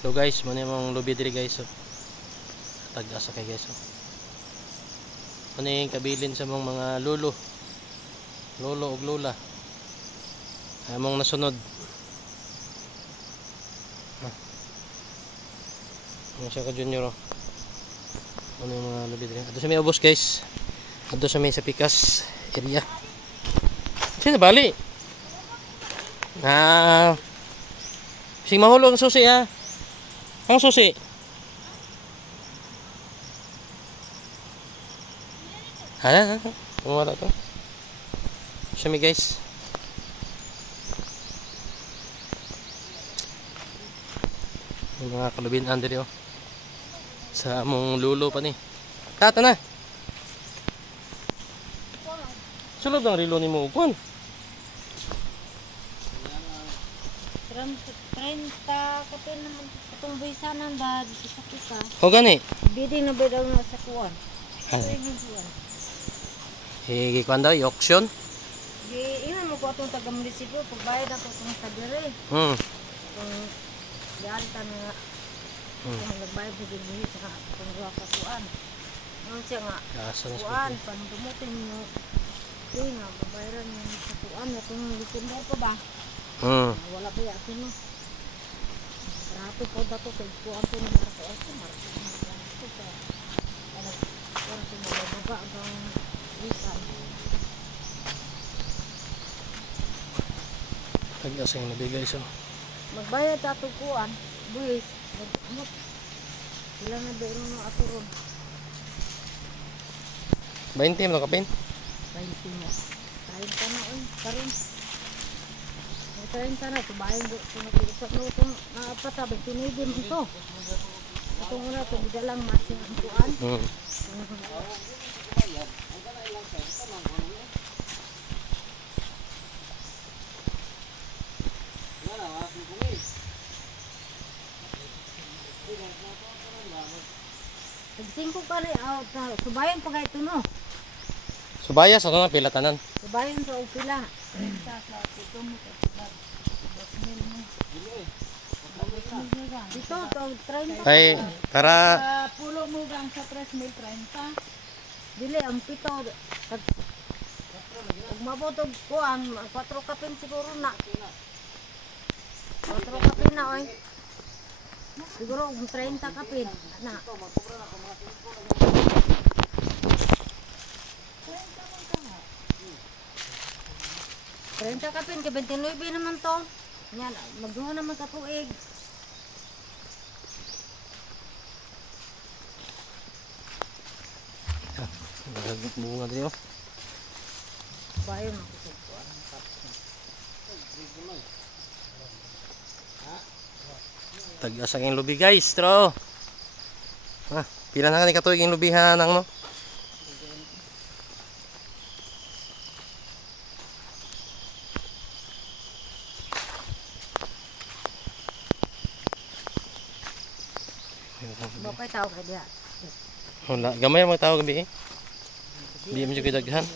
So guys, muna yung lubi diri guys. Tag-asa kay guys. Muna yung kabilin sa mga lolo ug lola. Among nasunod. Ano siya ka junior. Muna yung mga lubi diri. Ato sa may ubos guys. Ato sa may sa Pikas area. Sino bali? Sing mahulog ang susi ha. Ang susi. Wala to. Sami guys. Yung mga kalubin under yo. Sa among lulo pa ni. Kata na. Sulod ang rilo ni mo ukon. 30 kapin naman itong buwisanan ba sa kita. O gani? Bidding na bidaw na sa kuwan. Higi kuan daw, auction. Iyan mo ko itong taga-munisipyo, pagbayad ako itong tagere. Kung yalita na kung nagbayad sa gibuhi sa itong gawa ka kuwan. Ano siya nga, kuwan, panudumutin mo. Uy nga, babayaran mo sa kuwan, itong likunda pa ba? Wala ba yakin mo? Rato po dato kay kuwan po ng marako ako, marako ng marako sa kuwan po mababa ang wisan. Tag-asa yung nabigay so. Magbayad ato kuwan, buwis, mag-amot. Sila na ba rin mga ato ron? 20 mo kapin? 20 mo. 30 na oy, karon. 30 na, tubayan ko nag-iusap na itong napatabi, tinigin ito. Itong una, ito bidalang masin ang kuwan. Nagsingko ka rin, subayan pa kayo ito no? Subayas, ano na pilatanan? Subayan sa upila. Dito, 30. Ay, para... Pulo mo lang sa 3,030. Dili, ang pito. Kung mabotog ko, ang 4 kapin siguro na. 4 kapin na, oy. Siguro, 30 kapin na. 30 kapin, ka 29 naman to. Yan, magduha naman ka tuig. Nagagit bunga din oh. Bayo na ko. Tag-asa yung lubi guys, tro. Pila na ka ni katuig yung lubihan ang no? Bakay tao kay diha. Wala, gamay mga tao gabi eh. Di mo daghan.